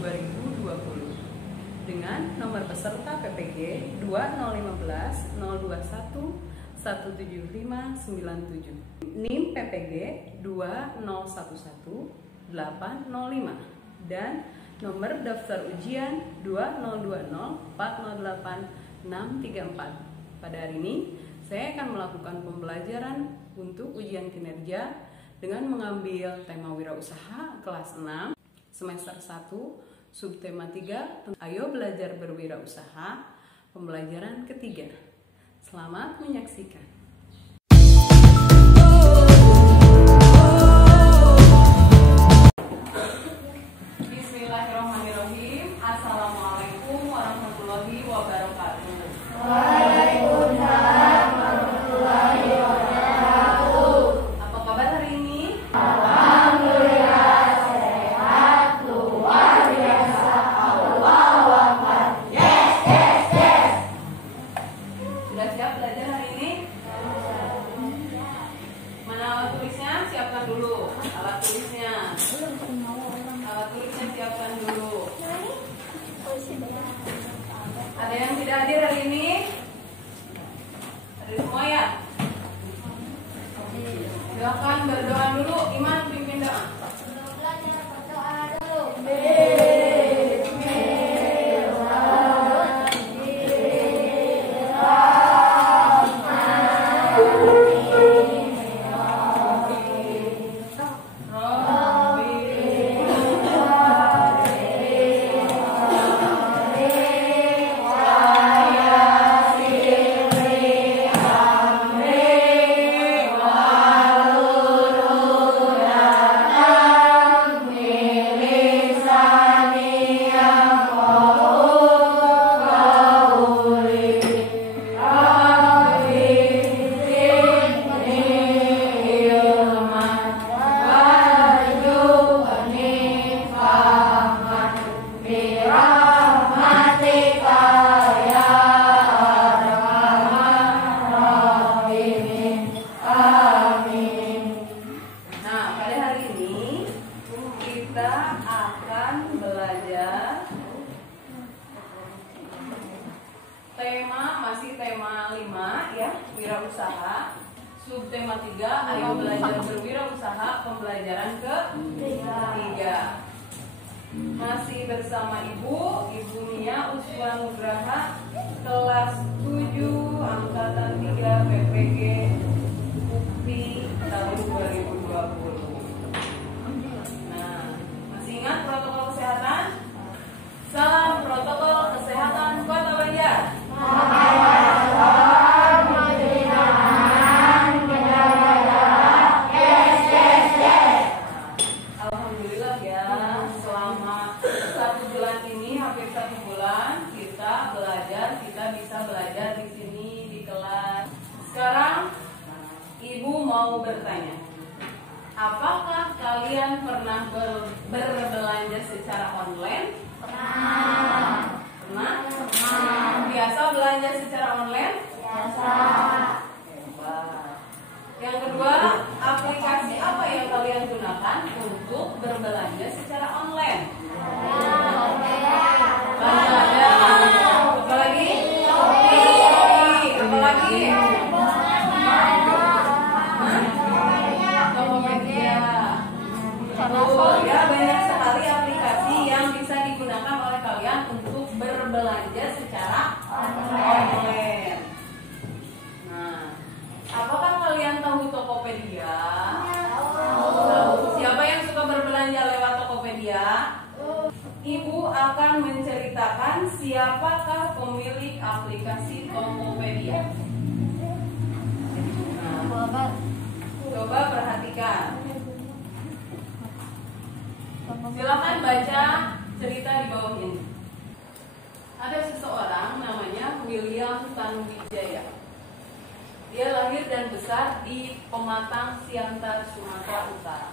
2020 dengan nomor peserta PPG 2015 021 17597, NIM PPG 2011 805 dan nomor daftar ujian 2020 408 634. Pada hari ini saya akan melakukan pembelajaran untuk ujian kinerja dengan mengambil tema wirausaha kelas 6 semester 1 subtema 3 Ayo Belajar Berwirausaha, pembelajaran ketiga. Selamat menyaksikan. Bismillahirrahmanirrahim. Assalamualaikum warahmatullahi wabarakatuh. Waalaikumsalam warahmatullahi wabarakatuh. Apa kabar hari ini? Alhamdulillah sehat, luar biasa. Allahu Akbar. Yes, yes, yes. Sudah siap belajar hari ini? Mana alat tulisnya? Siapkan dulu alat tulisnya. Alat tulisnya siapkan dulu. Ada yang tidak hadir hari ini? Hadir semua ya? Silakan berdoa dulu. Iman pimpin doa. Belajar berdoa dulu. Tema 5 ya, wirausaha. Subtema 3, Ayo Belajar Berwirausaha, pembelajaran ke-3. Masih bersama Ibu Nia Uswan Nugraha, kelas 7 angkatan 3 PPG UPI tahun 2020. Nah, masih ingat protokol kesehatan? Salam protokol kesehatan Kota Banjar. Alhamdulillah ya, selama 1 bulan ini, hampir 1 bulan kita bisa belajar di sini di kelas. Sekarang Ibu mau bertanya, apakah kalian pernah berbelanja secara online? Pernah? Biasa belanja secara online? Biasa. Yang kedua, aplikasi apa yang kalian gunakan untuk berbelanja secara online? Ada. Apa lagi? Apa lagi? Tokopedia. Oh ya, banyak sekali aplikasi yang bisa digunakan oleh kalian untuk berbelanja secara online. Nah, apakah kalian tahu Tokopedia? Tahu. Siapa yang suka berbelanja lewat Tokopedia? Ibu akan menceritakan siapakah pemilik aplikasi Tokopedia. Nah, coba perhatikan. Silakan baca cerita di bawah ini. Ada seseorang namanya William Tanuwijaya. Dia lahir dan besar di Pematang Siantar, Sumatera Utara.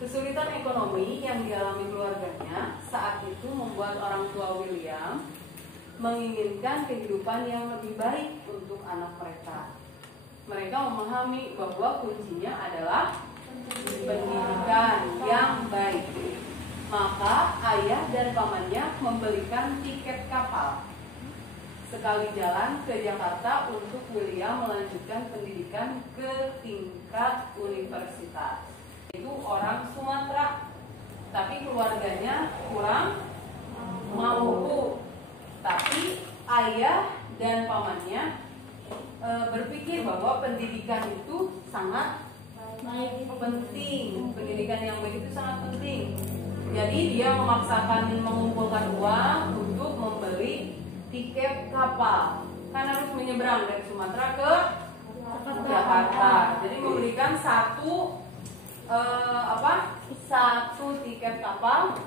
Kesulitan ekonomi yang dialami keluarganya saat itu membuat orang tua William menginginkan kehidupan yang lebih baik untuk anak mereka. Mereka memahami bahwa kuncinya adalah pendidikan yang baik. Maka ayah dan pamannya membelikan tiket kapal sekali jalan ke Jakarta untuk William melanjutkan pendidikan ke tingkat universitas. Itu orang Sumatera, tapi keluarganya kurang mampu. Tapi ayah dan pamannya berpikir bahwa pendidikan itu sangat penting. Pendidikan yang baik itu sangat penting. Jadi dia memaksakan mengumpulkan uang untuk membeli tiket kapal. Kan harus menyeberang dari Sumatera ke Jakarta. Jadi memberikan satu tiket kapal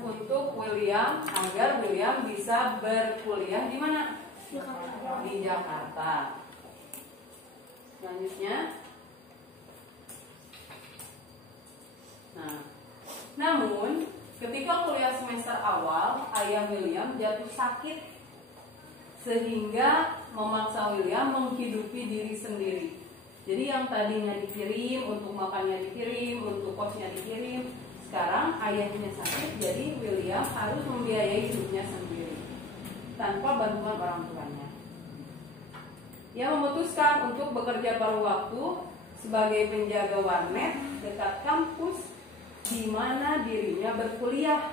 untuk William agar William bisa berkuliah di mana? Di Jakarta. Selanjutnya. Nah, namun ketika kuliah semester awal, ayah William jatuh sakit sehingga memaksa William menghidupi diri sendiri. Jadi yang tadinya dikirim, untuk makannya dikirim, untuk kosnya dikirim, sekarang ayahnya sakit, jadi William harus membiayai hidupnya sendiri tanpa bantuan orang tuanya. Ia memutuskan untuk bekerja paruh waktu sebagai penjaga warnet dekat kampus di mana dirinya berkuliah.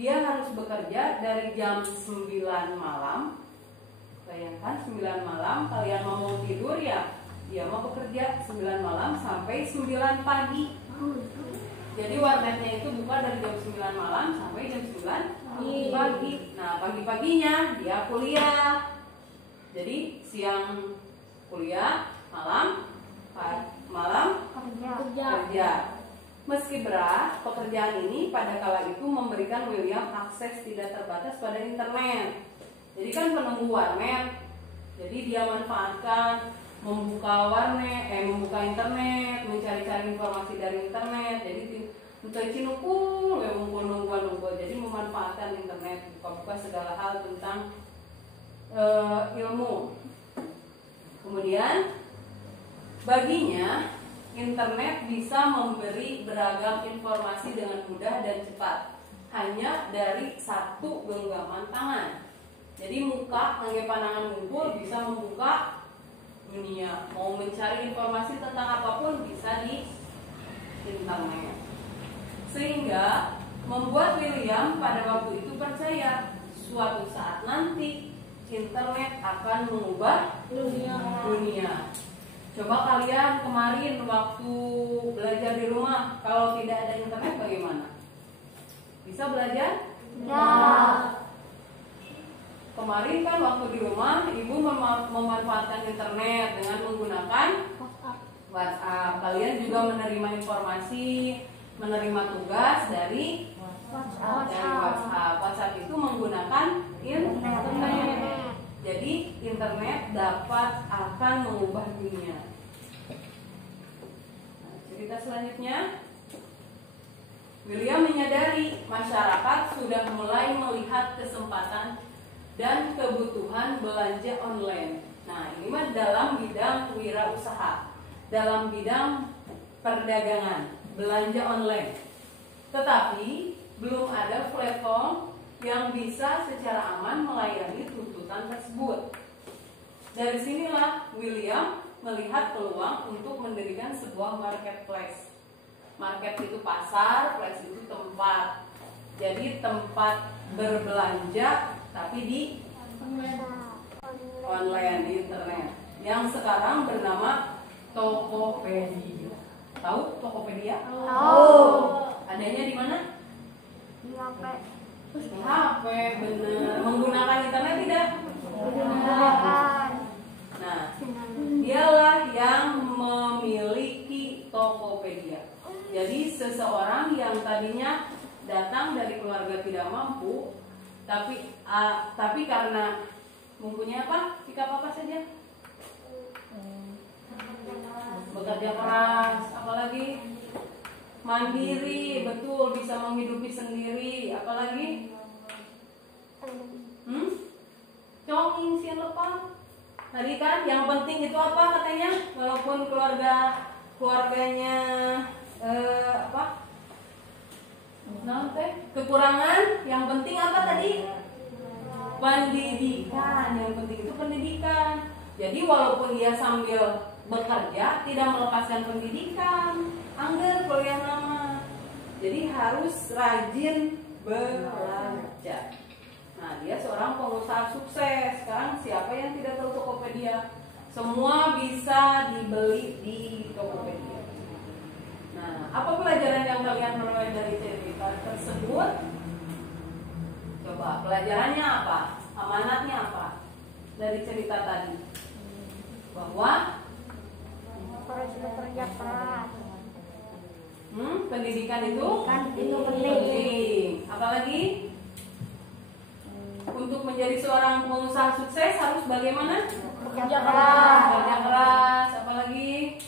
Dia harus bekerja dari jam 9 malam. Bayangkan 9 malam, kalian mau tidur ya, dia mau bekerja 9 malam sampai 9 pagi. Jadi warnetnya itu buka dari jam 9 malam sampai jam 9 pagi. Nah, pagi-paginya dia kuliah. Jadi siang kuliah, malam kerja. Meski berat, pekerjaan ini pada kala itu memberikan William akses tidak terbatas pada internet. Jadi kan penunggu warnet, jadi dia manfaatkan membuka warnet, membuka internet, mencari-cari informasi dari internet. Jadi untuk cinukul, nunggu. Jadi memanfaatkan internet, buka-buka segala hal tentang ilmu. Kemudian baginya internet bisa memberi beragam informasi dengan mudah dan cepat, hanya dari satu genggaman tangan. Jadi muka ngangge panangan ngumpul bisa membuka dunia. Mau mencari informasi tentang apapun bisa di internet. Sehingga membuat William pada waktu itu percaya suatu saat nanti internet akan mengubah dunia. Coba kalian kemarin waktu belajar di rumah, kalau tidak ada internet bagaimana? Bisa belajar? Ya. Kemarin kan waktu di rumah, ibu memanfaatkan internet dengan menggunakan WhatsApp. Kalian juga menerima informasi, menerima tugas dari WhatsApp. WhatsApp itu menggunakan internet. Jadi internet dapat akan mengubah dunia. Nah, cerita selanjutnya, William menyadari masyarakat sudah mulai melihat kesempatan dan kebutuhan belanja online. Nah, ini mah dalam bidang wirausaha, dalam bidang perdagangan, belanja online. Tetapi belum ada platform yang bisa secara aman melayani tuntutan tersebut. Dari sinilah William melihat peluang untuk mendirikan sebuah marketplace. Market itu pasar, place itu tempat. Jadi tempat berbelanja tapi di online, di internet. Yang sekarang bernama Tokopedia. Tahu Tokopedia? Tahu. Adanya di mana? Di HP. HP, bener. Menggunakan internet tidak? Menggunakan. Nah, dialah yang memiliki Tokopedia. Jadi seseorang yang tadinya datang dari keluarga tidak mampu, tapi karena mempunyai apa? Sikap apa saja? Bekerja keras, apalagi mandiri, betul, bisa menghidupi sendiri, apalagi conging sih lepas. Tadi kan yang penting itu apa katanya? Walaupun keluarganya Nah, kekurangan yang penting apa tadi? Pendidikan. Yang penting itu pendidikan. Jadi walaupun dia sambil bekerja tidak melepaskan pendidikan. Angger kuliah nama. Jadi harus rajin belajar. Nah, dia seorang pengusaha sukses. Sekarang siapa yang tidak tahu Tokopedia? Semua bisa dibeli di Tokopedia. Nah, apa pelajaran yang kalian peroleh dari cerita tersebut? Coba, pelajarannya apa? Amanatnya apa? Dari cerita tadi. Bahwa Harus bekerja keras. Pendidikan itu penting. Apalagi? Untuk menjadi seorang pengusaha sukses harus bagaimana? Bekerja keras. Bekerja keras. Apalagi?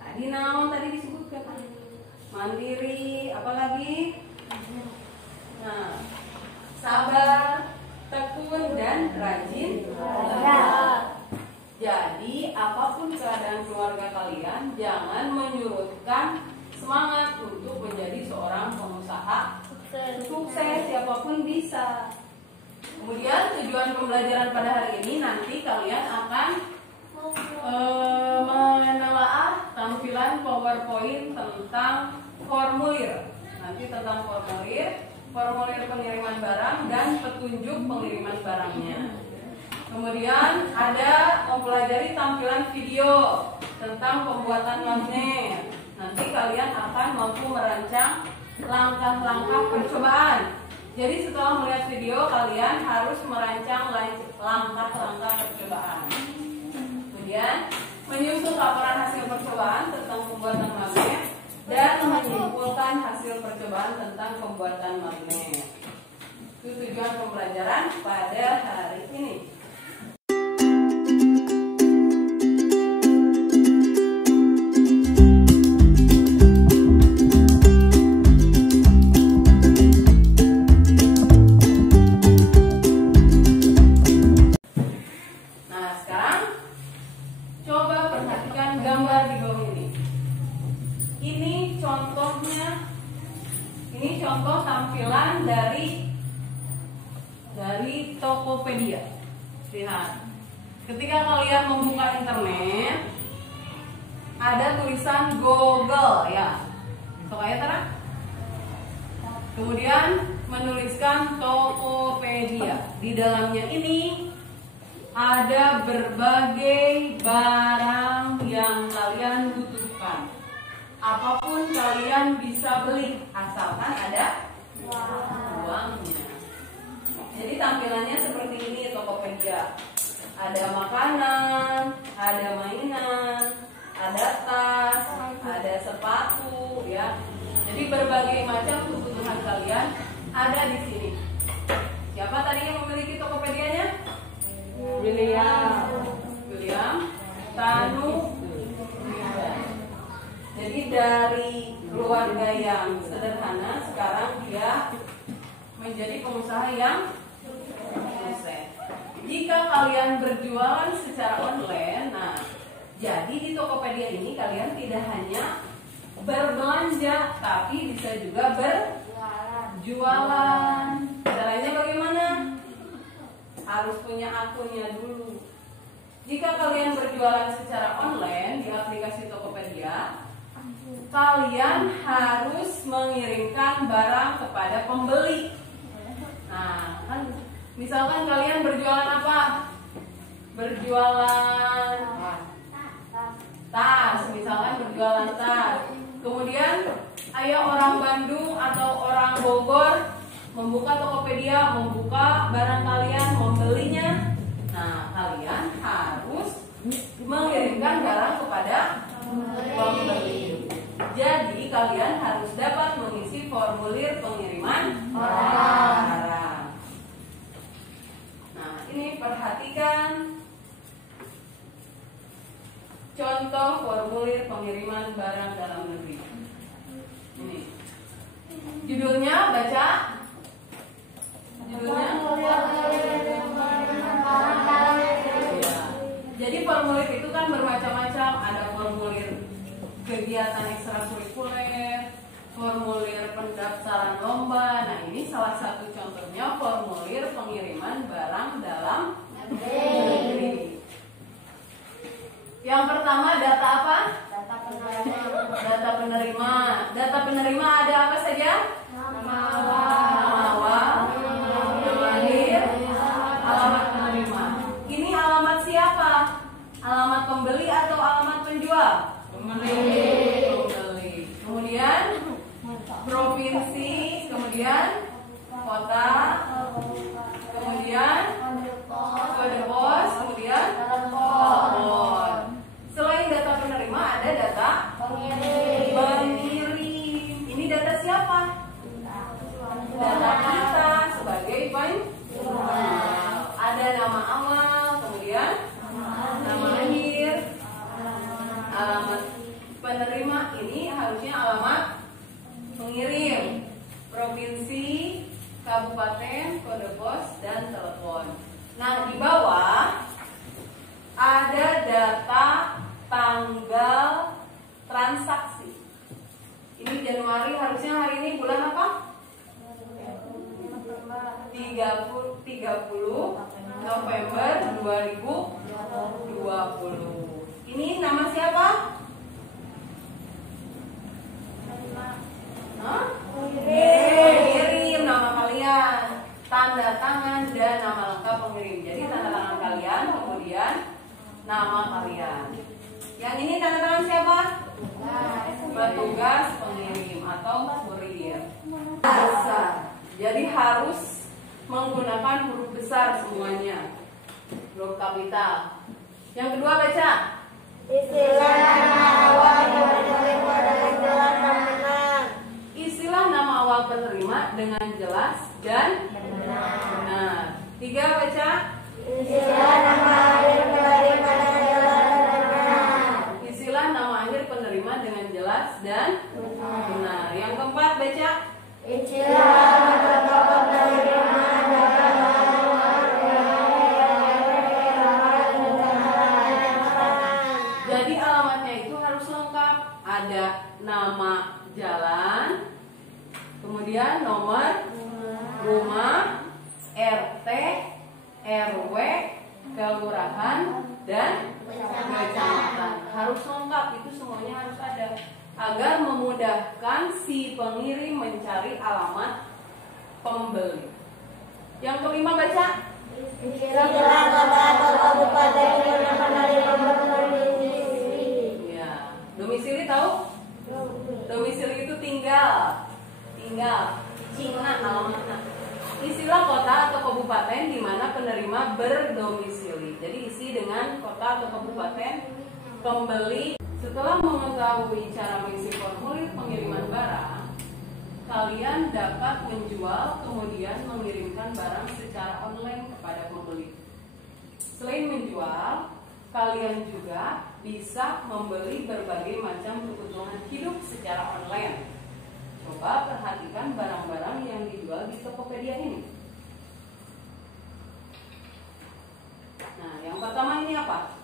Tadi naon tadi disebutkan? Mandiri. Apalagi? Nah, sabar, tekun dan rajin belajar. Jadi apapun keadaan keluarga kalian, jangan menyurutkan semangat untuk menjadi seorang pengusaha sukses. Siapapun bisa. Kemudian tujuan pembelajaran pada hari ini nanti kalian akan menelaah tampilan PowerPoint tentang formulir. Nanti tentang formulir pengiriman barang dan petunjuk pengiriman barangnya. Kemudian ada mempelajari tampilan video tentang pembuatan magnet. Nanti kalian akan mampu merancang langkah-langkah percobaan. Jadi setelah melihat video kalian harus merancang langkah-langkah percobaan. Kemudian menyusun laporan hasil percobaan tentang pembuatan magnet dan menyimpulkan hasil percobaan tentang pembuatan magnet. Itu tujuan pembelajaran pada hari ini. Contoh tampilan dari Tokopedia. Lihat, ketika kalian membuka internet, ada tulisan Google ya, kayak terang. Kemudian menuliskan Tokopedia. Di dalamnya ini ada berbagai barang yang kalian butuhkan. Apapun kalian bisa beli asalkan ada uangnya. Jadi tampilannya seperti ini Tokopedia. Ada makanan, ada mainan, ada tas, ada sepatu ya. Jadi berbagai macam kebutuhan kalian ada di sini. Siapa tadi yang memiliki Tokopedianya? William, Tanu. Jadi dari keluarga yang sederhana sekarang dia menjadi pengusaha yang sukses. Jika kalian berjualan secara online, nah jadi di Tokopedia ini kalian tidak hanya berbelanja, tapi bisa juga berjualan. Caranya bagaimana? Harus punya akunnya dulu. Jika kalian berjualan secara online di aplikasi Tokopedia, kalian harus mengirimkan barang kepada pembeli. Nah, kan misalkan kalian berjualan apa? Berjualan tas, misalkan berjualan tas. Kemudian ayo orang Bandung atau orang Bogor membuka Tokopedia, membuka barang kalian, membelinya. Nah, kalian harus mengirimkan barang kepada pembeli. Jadi kalian harus dapat mengisi formulir pengiriman barang. Nah, ini perhatikan contoh formulir pengiriman barang dalam negeri. Ini judulnya, baca judulnya. Ya. Jadi formulir itu kan bermacam-macam. Ada formulir kegiatan ekstrakurikuler, formulir pendaftaran lomba. Nah, ini salah satu contohnya formulir pengiriman barang dalam negeri. Yang pertama, data apa? Data penerima. Data penerima. Data penerima ada apa saja? Nama Awal, nama lahir, alamat penerima. Ini alamat siapa? Alamat pembeli atau alamat penjual? Pembeli. Kemudian provinsi, kemudian kota, kemudian kode pos, kemudian telepon. Selain data penerima ada data pengirim. Ini data siapa? Data kita sebagai penjual. Ada nama awal, kemudian nama lahir, alamat penerima. Ini harusnya alamat pengirim, provinsi, kabupaten, kode pos, dan telepon. Nah, di bawah ada data tanggal transaksi. Ini Januari, harusnya hari ini bulan apa? 30 November 2020. Ini nama siapa? Pengirim, nama kalian, tanda tangan dan nama lengkap pengirim. Jadi tanda tangan kalian, kemudian nama kalian. Yang ini tanda tangan siapa? Petugas pengirim atau kurir. Besar. Jadi harus menggunakan huruf besar semuanya, huruf kapital. Yang kedua baca. Istilah nama awal yang penerima dengan jelas dan benar. Istilah nama awal penerima dengan jelas dan benar. 3 baca. Istilah nama akhir penerima dengan jelas dan benar. Istilah nama akhir penerima dengan jelas dan benar. Yang keempat baca. Istilah nama pokok penerima dengan Jadi alamatnya itu harus lengkap. Ada nama jalan, kemudian nomor rumah, RT, RW, kelurahan, dan kecamatan. Harus lengkap, itu semuanya harus ada agar memudahkan si pengirim mencari alamat pembeli. Yang kelima baca. Istilah kota atau kabupaten yang penerima berdomisili. Ya, domisili tahu? Domisili itu tinggal, Cina alamatnya. Istilah kota atau kabupaten di mana penerima berdomisili. Jadi isi dengan kota atau kabupaten pembeli. Setelah mengetahui cara mengisi formulir pengiriman barang, kalian dapat menjual kemudian mengirimkan barang secara online kepada pembeli. Selain menjual, kalian juga bisa membeli berbagai macam kebutuhan hidup secara online. Coba perhatikan barang-barang yang dijual di Tokopedia ini. Nah, yang pertama ini apa?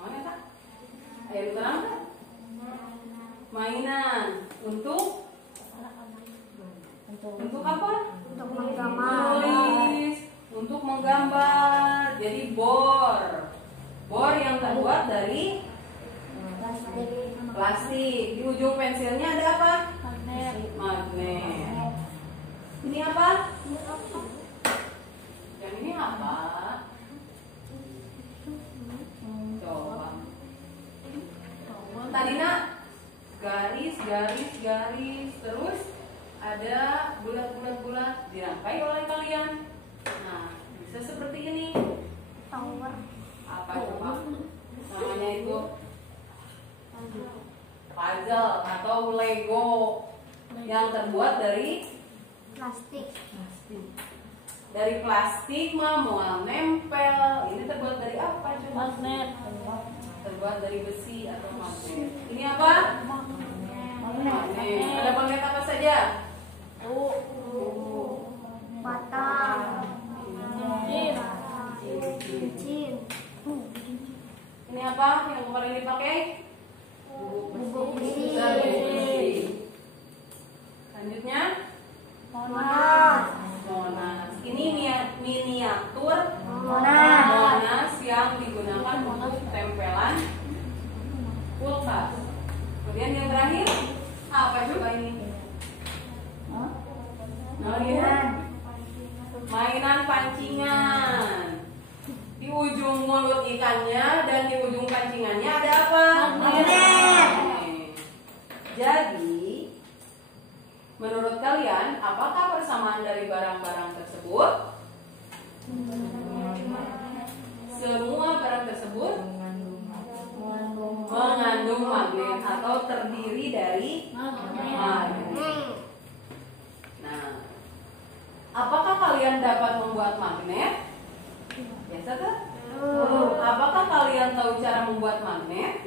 Mana kak? Ayo terang kak? Mainan untuk apa? Untuk menggambar. Tulis, untuk menggambar. Jadi bor yang terbuat dari plastik. Di ujung pensilnya ada apa? Magnet. Ini apa? Yang ini apa? Coba. Tadi nak garis, terus ada bulat dirangkai oleh kalian. Nah, bisa seperti ini. Apa coba? Namanya itu puzzle atau Lego yang terbuat dari Plastik. Dari plastik mah mau nempel. Ini terbuat dari apa coba? Magnet. Terbuat dari besi atau magnet. Ini apa? Magnet. Ada magnet apa saja? Batang. Cincin. Ini apa yang kemarin dipakai? Bubuk besi. Selanjutnya Monas. Ini miniatur Monas yang digunakan untuk tempelan kulkas. Kemudian yang terakhir apa coba ini? Mainan pancingan. Di ujung mulut ikannya dan di ujung pancingannya ada apa? Magnet. Jadi, menurut kalian, apakah persamaan dari barang-barang tersebut? Semua barang tersebut mengandung magnet atau terdiri dari magnet. Nah, apakah kalian dapat membuat magnet? Biasa kan? Apakah kalian tahu cara membuat magnet?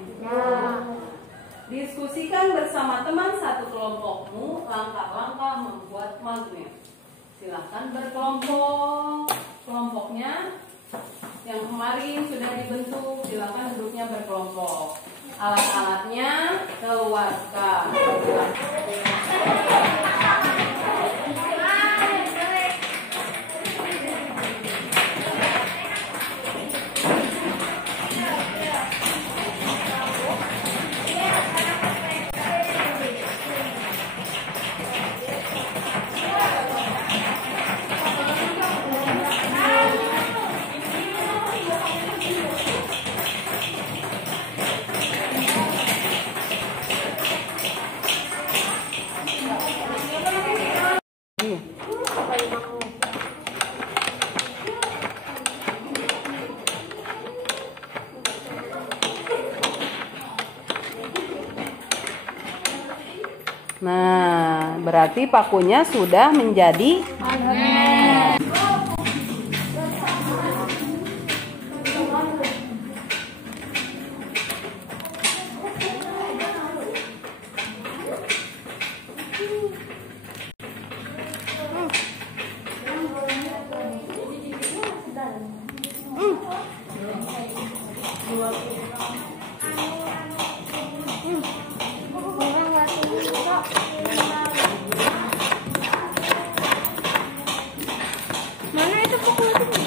Diskusikan bersama teman satu kelompokmu langkah-langkah membuat magnet. Silahkan berkelompok. Kelompoknya yang kemarin sudah dibentuk, silahkan duduknya berkelompok. Alat-alatnya keluarkan. Nah, berarti pakunya sudah menjadi magnet. Mana itu pukul itu?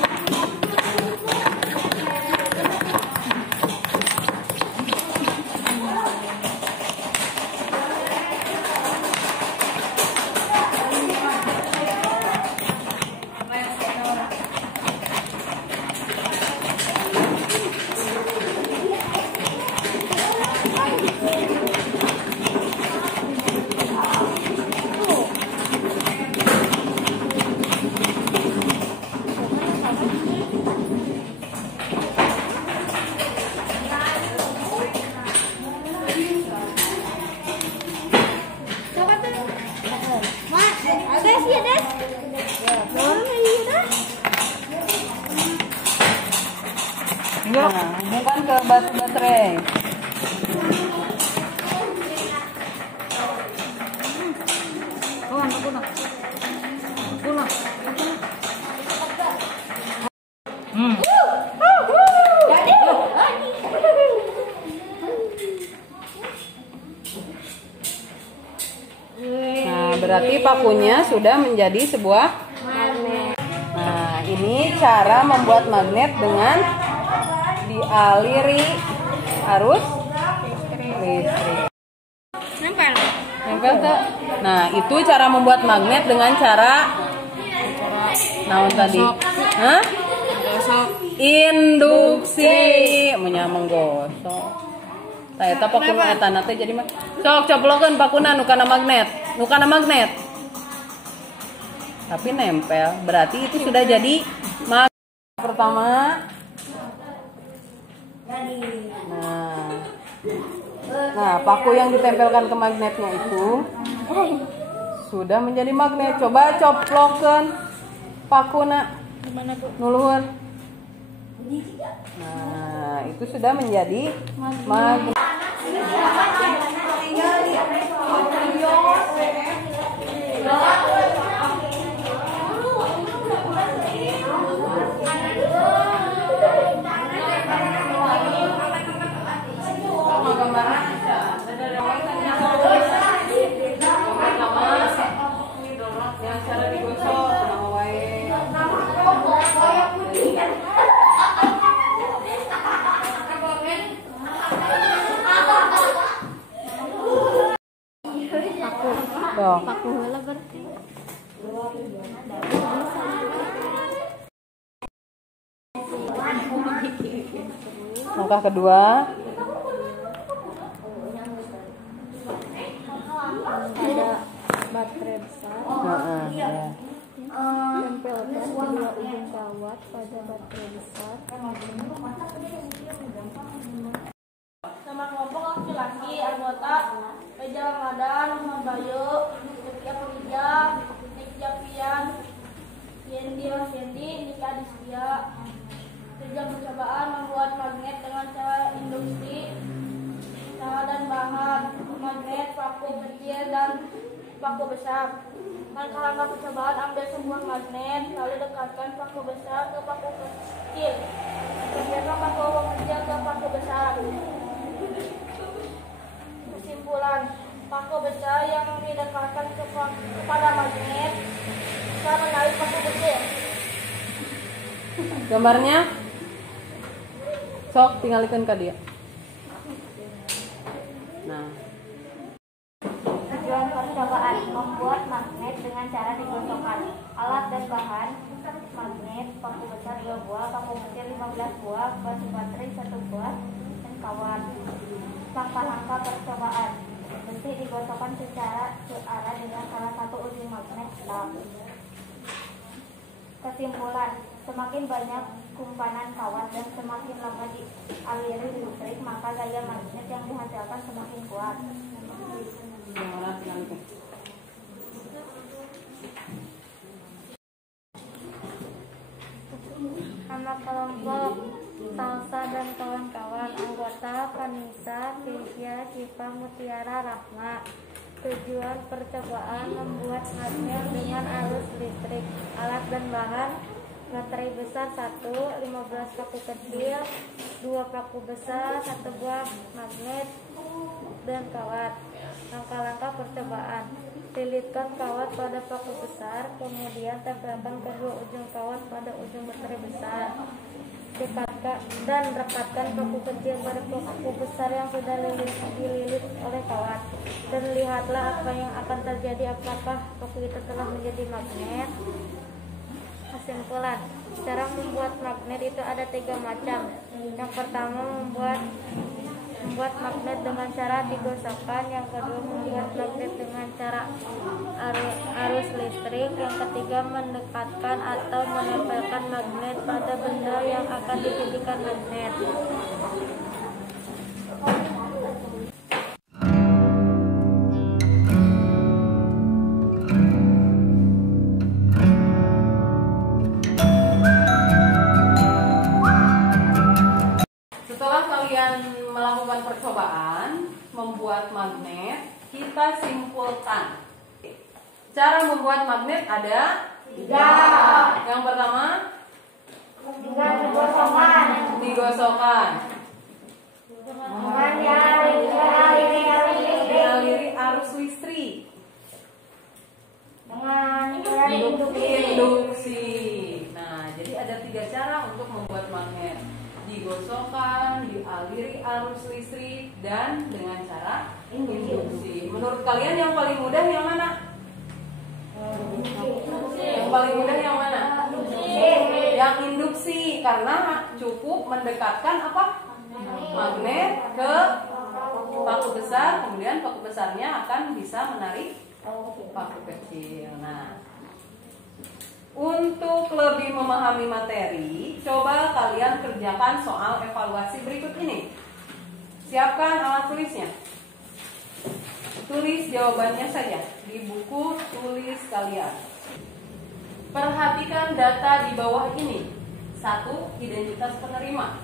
Nah, bukan ke batu baterai. Nah, berarti pakunya sudah menjadi sebuah magnet. Nah, ini cara membuat magnet dengan dialiri arus listrik. Nempel tuh. Nah, itu cara membuat magnet dengan cara naon tadi? Hah? Induksi. Menyameng gosok. Tah eta paku eta na teh jadi mah. Sok coplokeun pakuna nu kana magnet. Nu kana magnet. Tapi nempel, berarti itu sudah jadi magnet. Pertama. Nah, paku yang ditempelkan ke magnetnya itu sudah menjadi magnet. Coba coplokeun pakuna nu luhur. Nah, itu sudah menjadi magnet. Gambaran aja. Sok. Paku heula berarti. Langkah kedua. Ada baterai besar. Ya. Tempelkan kedua ujung kawat pada baterai besar. Nama kelompok laki-laki anggota Reja Ramadan, Muhammad Bayu, Setia Purija, Nik Japian, Yendi Rosyendi, Nika Adisya. Tujuan percobaan membuat magnet dengan cara induksi, cara dan bahan, magnet, paku kecil dan paku besar. Langkah-langkah percobaan: ambil sebuah magnet, lalu dekatkan paku besar ke paku kecil. Geserkan paku kecil ke paku besar. Kesimpulan: paku besar yang didekatkan kepada magnet bisa menarik paku kecil. Gambarnya sok tinggalkan ke dia. Nah, Tujuan percobaan: membuat magnet dengan cara digosokkan. Alat dan bahan: magnet, paku besar 2 buah, paku kecil 15 buah, batu baterai 1 buah, dan kawat. Langkah-langkah percobaan: besi digosokkan secara searah dengan salah satu ujung magnet stop. Kesimpulan: semakin banyak kumpanan kawat dan semakin lama dialiri listrik, maka gaya magnet yang dihasilkan semakin kuat. yang mana tinggalkan. Nama kelompok Salsa dan kawan-kawan. Anggota Vanessa, Keisha, Siva, Mutiara, Rahma. Tujuan percobaan: membuat magnet dengan arus listrik. Alat dan bahan: baterai besar 1, 15 paku kecil, 2 paku besar, 1 buah magnet, dan kawat. Langkah-langkah percobaan: lilitkan kawat pada paku besar, kemudian tempelkan kedua ujung kawat pada ujung baterai besar. Dekatkan dan rekatkan paku kecil pada paku besar yang sudah dililit oleh kawat. Dan lihatlah apa yang akan terjadi, apakah paku itu telah menjadi magnet. Kesimpulan: cara membuat magnet itu ada 3 macam. Yang pertama, membuat magnet dengan cara digosokkan. Yang kedua, membuat magnet dengan cara arus listrik. Yang ketiga, mendekatkan atau menempelkan magnet pada benda yang akan dijadikan magnet. Setelah kalian melakukan percobaan membuat magnet, kita simpulkan. Cara membuat magnet ada 3. Yang pertama, Dengan digosokkan. digosokkan, Dengan dialiri dialiri arus listrik, dengan cara induksi. Nah, jadi ada 3 cara untuk membuat magnet: digosokkan, dialiri arus listrik, dan dengan cara induksi. Menurut kalian yang paling mudah yang mana? Yang paling mudah yang mana? Yang induksi, karena cukup mendekatkan apa? Magnet ke paku besar, kemudian paku besarnya akan bisa menarik paku kecil. Nah, untuk lebih memahami materi, coba kalian kerjakan soal evaluasi berikut ini. Siapkan alat tulisnya. Tulis jawabannya saja di buku tulis kalian. Perhatikan data di bawah ini. 1. Identitas penerima.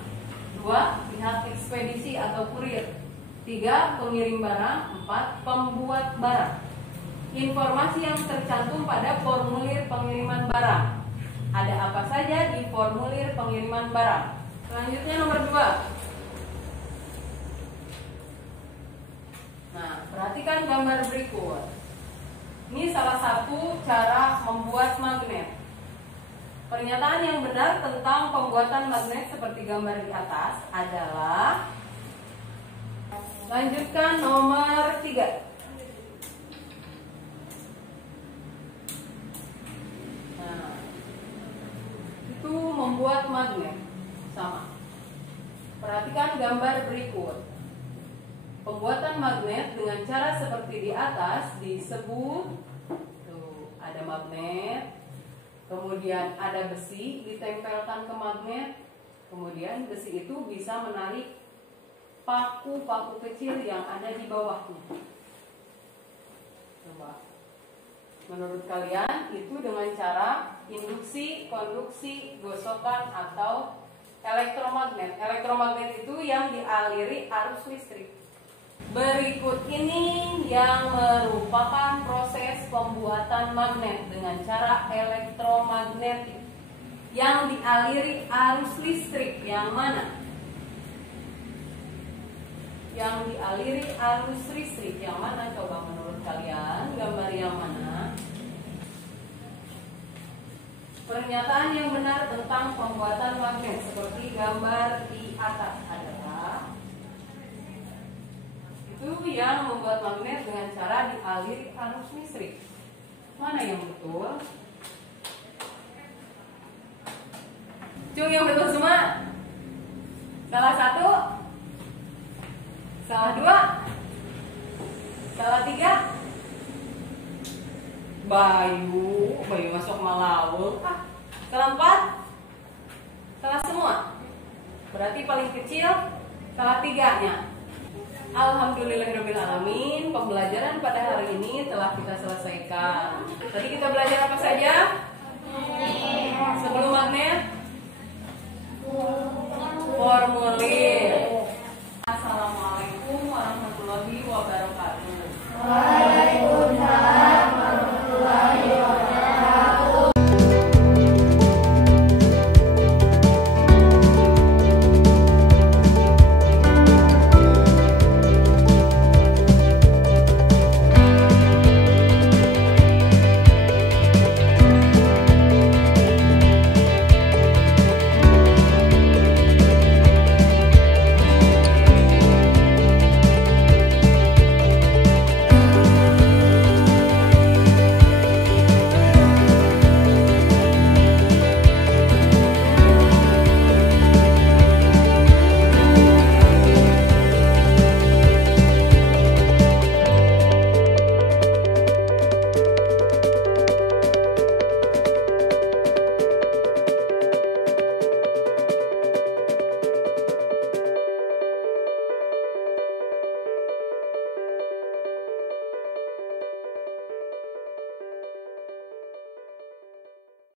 2. Pihak ekspedisi atau kurir. 3. Pengirim barang. 4. Pembuat barang. Informasi yang tercantum pada formulir pengiriman barang. Ada apa saja di formulir pengiriman barang? Selanjutnya nomor 2. Nah, perhatikan gambar berikut. Ini salah satu cara membuat magnet. Pernyataan yang benar tentang pembuatan magnet seperti gambar di atas adalah, lanjutkan nomor 3. Pembuatan magnet dengan cara seperti di atas disebut, tuh, ada magnet, kemudian ada besi ditempelkan ke magnet, kemudian besi itu bisa menarik paku-paku kecil yang ada di bawahnya. Coba, menurut kalian itu dengan cara induksi, konduksi, gosokan, atau elektromagnet? Elektromagnet itu yang dialiri arus listrik. Berikut ini yang merupakan proses pembuatan magnet dengan cara elektromagnetik yang dialiri arus listrik. Yang mana? Yang dialiri arus listrik yang mana? Coba menurut kalian, gambar yang mana? Pernyataan yang benar tentang pembuatan magnet seperti gambar di atas adalah itu yang membuat magnet dengan cara dialiri arus listrik. Mana yang betul? Cung, yang betul semua? Salah satu? Salah dua? Salah tiga? Bayu masuk malaul. Salah empat? Salah semua? Berarti paling kecil salah tiganya. Alhamdulillahirrahmanirrahim. Pembelajaran pada hari ini telah kita selesaikan. Tadi kita belajar apa saja? Sebelum magnet, formulir.